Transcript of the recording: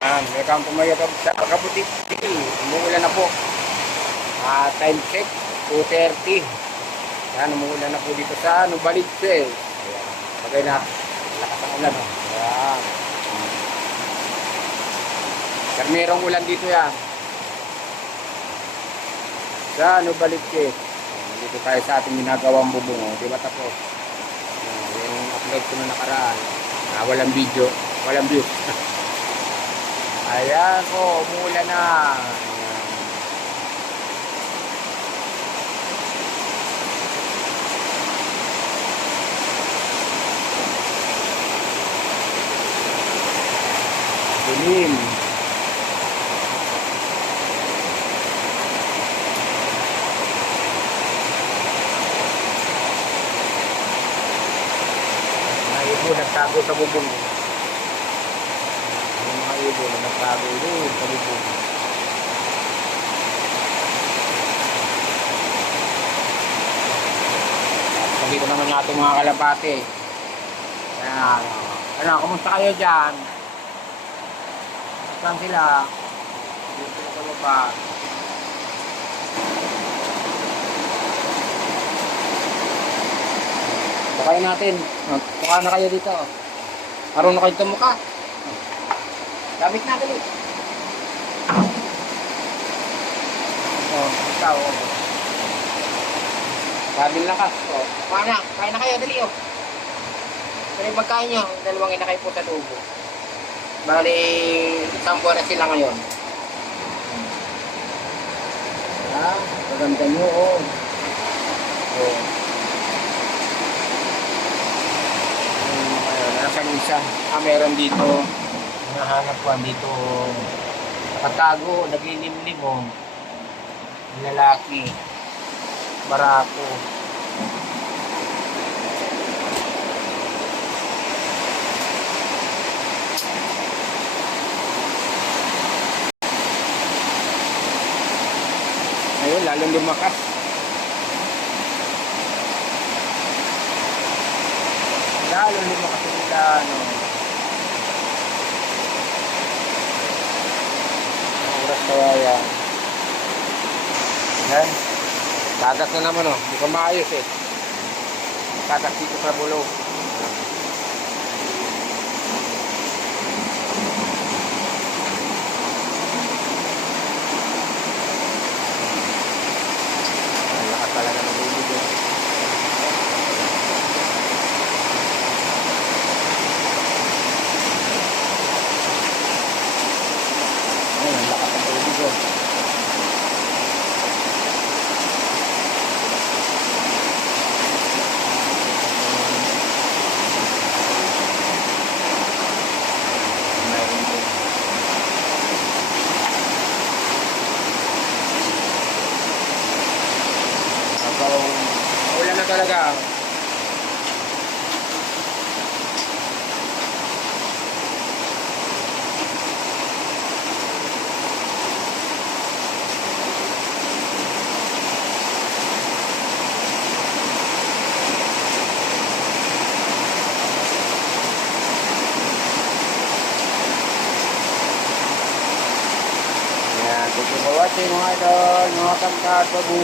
Welcome po mga sa Kabutik. Umuulan na po. Time check, 2:30. Yan, umuulan na po dito sa Nubalidse. Ayan. Bagay na. Lakas ang ulan. Ayan. Karmerong ulan dito yan. Sa Nubalidse. Dito tayo sa ating ginagawang bubong. Di ba tapos? Yung upload ko na nakaraan. Walang video. Walang view. Ayan po, umulan na. Dilim. Mga ibo nagtago sa bubong. Mga ibo na nagtago doon sa bubong. Dito naman yung ating mga kalapate. Ayan. Ano, kumusta kayo dyan? Saan sila? Dito sila sa baba. Bukayin natin. Buka na kayo dito. Marunong na kayo tumuka. Gamit natin eh. Ikaw. Sabi lakas. Kain na kayo, dali oh. Pero yung pagkain nyo, dalawang ina kayo po sa tubo. Bali, isang buwan na sila ngayon. Maganda nyo oh. Nasa isa. Meron dito. Nahanap ko dito. Nakatago, naglilimlim oh. Lalaki. Barako. Ayun, lalong lumakas. Lalong lumakas sila, ano. Oras kaya yan. Yan. Dagat na naman, oh. Hindi ko maayos, eh. Dagat dito sa bulo. Lakas talaga ng bubog, eh. Ayun, lakas ng bubog, oh. Ulan na talaga. Yan, thank you for watching mga idol, mga kamkad, babu.